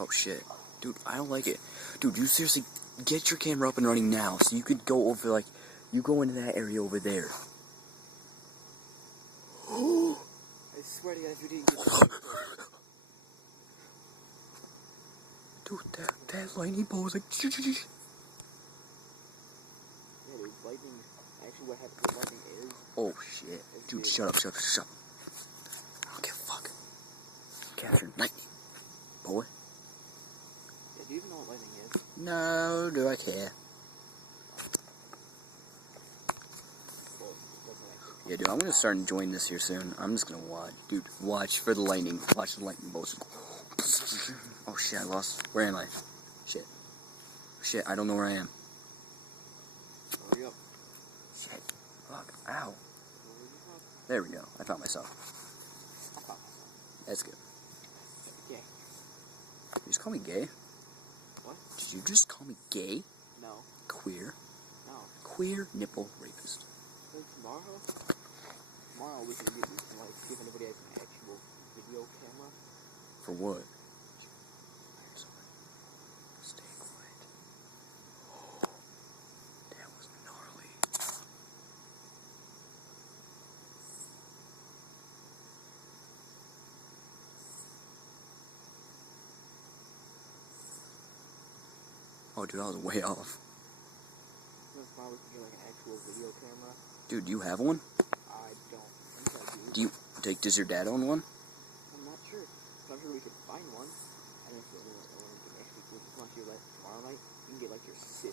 Oh shit. Dude, I don't like it. Dude, you seriously get your camera up and running now so you could go over, like, you go into that area over there. I swear to God, if you didn't get the Dude, that lightning bolt was like... Yeah, dude, lightning, actually what happens with lightning is... Oh shit. Dude, shut up. I don't give a fuck. Capturing lightning, boy. Yeah, do you even know what lightning is? No, do I care? Well, it doesn't actually. Yeah, dude, I'm gonna start enjoying this here soon. I'm just gonna watch. Dude, watch for the lightning. Watch the lightning bolts. Oh shit, I lost. Where am I? Shit, I don't know where I am. Hurry up. Shit. Fuck. Ow. There we go. I found myself. That's good. Gay. Did you just call me gay? What? Did you just call me gay? No. Queer? No. Queer nipple rapist. So tomorrow we can like see if anybody has an actual video camera. For what? Stay quiet. Oh, that was gnarly. Oh, dude, I was way off. Tomorrow we can get like an actual video camera. Dude, do you have one? I don't think I do. Does your dad own one? I'm not sure. So I'm sure we could find one. And if you want to actually do it, once you let tomorrow night, you can get like your sis